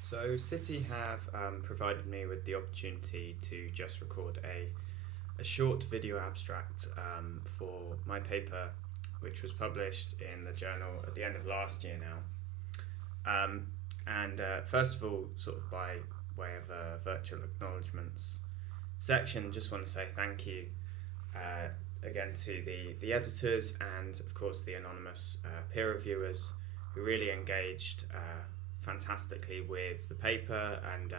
So City have provided me with the opportunity to just record a short video abstract for my paper, which was published in the journal at the end of last year now. And first of all, sort of by way of virtual acknowledgements section, just want to say thank you again to the editors and of course the anonymous peer reviewers who really engaged fantastically with the paper and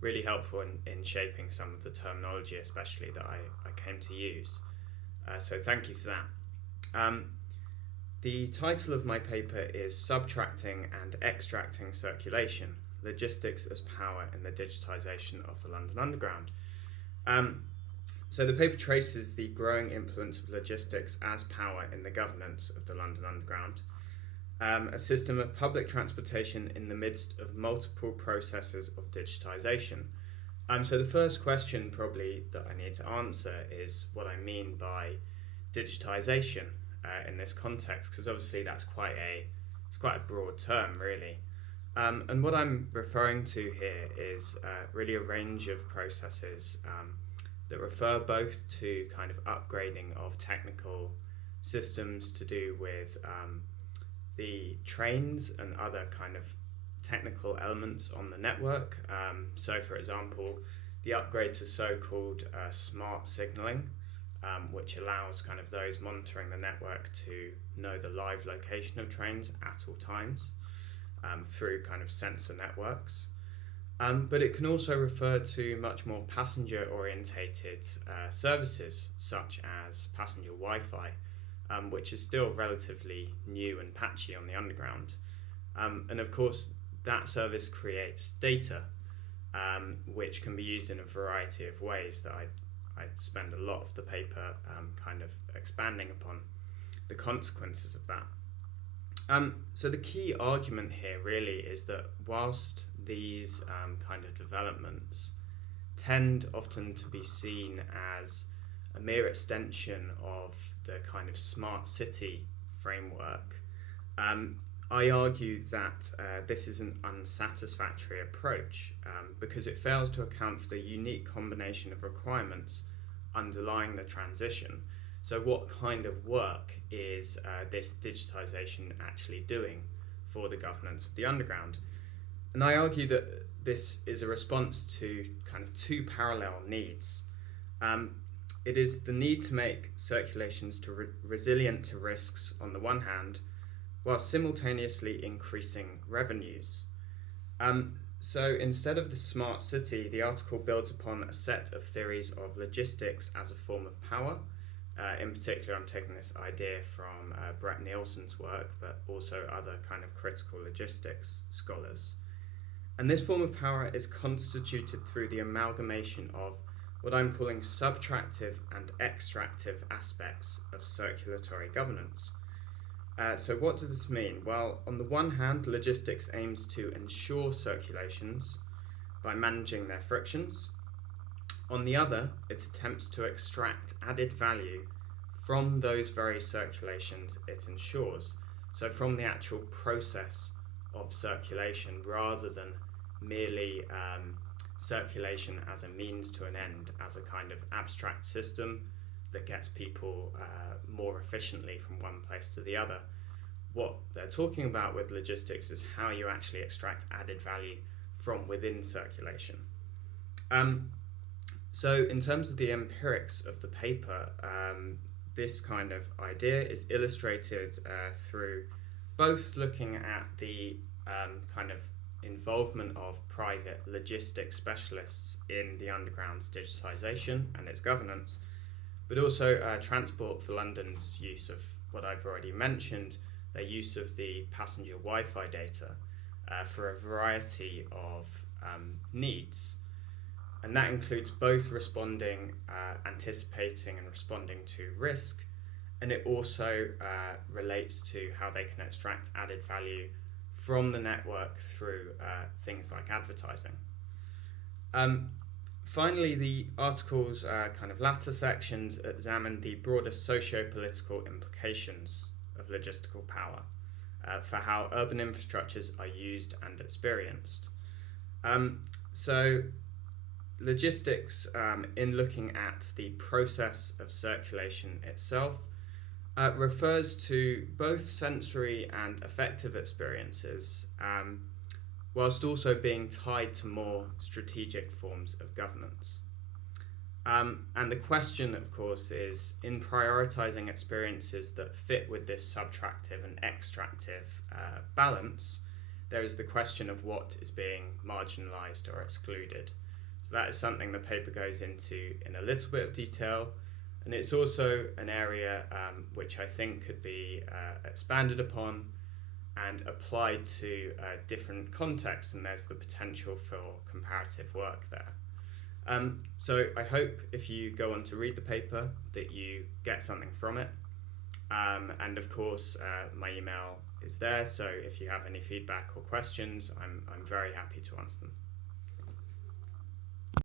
really helpful in shaping some of the terminology especially that I came to use. So thank you for that. The title of my paper is Subtracting and Extracting Circulation, Logistics as Power in the Digitisation of the London Underground. So the paper traces the growing influence of logistics as power in the governance of the London Underground, a system of public transportation in the midst of multiple processes of digitisation. So the first question probably that I need to answer is what I mean by digitisation in this context, because obviously that's quite a broad term really. And what I'm referring to here is really a range of processes that refer both to kind of upgrading of technical systems to do with the trains and other kind of technical elements on the network. So for example, the upgrade to so-called smart signalling, which allows kind of those monitoring the network to know the live location of trains at all times through kind of sensor networks. But it can also refer to much more passenger orientated services such as passenger Wi-Fi, which is still relatively new and patchy on the underground. And of course that service creates data which can be used in a variety of ways that I spend a lot of the paper kind of expanding upon the consequences of that. So the key argument here really is that whilst these kind of developments tend often to be seen as a mere extension of the kind of smart city framework, I argue that this is an unsatisfactory approach because it fails to account for the unique combination of requirements underlying the transition. So what kind of work is this digitisation actually doing for the governance of the underground? And I argue that this is a response to kind of two parallel needs. It is the need to make circulations resilient to risks on the one hand, while simultaneously increasing revenues. So instead of the smart city, the article builds upon a set of theories of logistics as a form of power. In particular, I'm taking this idea from Brett Nielsen's work, but also other kind of critical logistics scholars. And this form of power is constituted through the amalgamation of what I'm calling subtractive and extractive aspects of circulatory governance. So what does this mean? Well, on the one hand, logistics aims to ensure circulations by managing their frictions. On the other, it attempts to extract added value from those very circulations it ensures. So from the actual process of circulation rather than merely circulation as a means to an end, as a kind of abstract system that gets people more efficiently from one place to the other. What they're talking about with logistics is how you actually extract added value from within circulation. So in terms of the empirics of the paper, this kind of idea is illustrated through both looking at the kind of involvement of private logistics specialists in the underground's digitisation and its governance, but also Transport for London's use of what I've already mentioned, their use of the passenger Wi-Fi data for a variety of needs. And that includes both anticipating and responding to risk, and it also relates to how they can extract added value from the network through things like advertising. Finally, the article's kind of latter sections examine the broader socio-political implications of logistical power for how urban infrastructures are used and experienced. So logistics, in looking at the process of circulation itself, refers to both sensory and affective experiences, whilst also being tied to more strategic forms of governance. And the question, of course, is in prioritizing experiences that fit with this subtractive and extractive balance, there is the question of what is being marginalized or excluded. So that is something the paper goes into in a little bit of detail, and it's also an area which I think could be expanded upon and applied to different contexts, and there's the potential for comparative work there. So I hope if you go on to read the paper that you get something from it. And of course, my email is there, so if you have any feedback or questions, I'm very happy to answer them.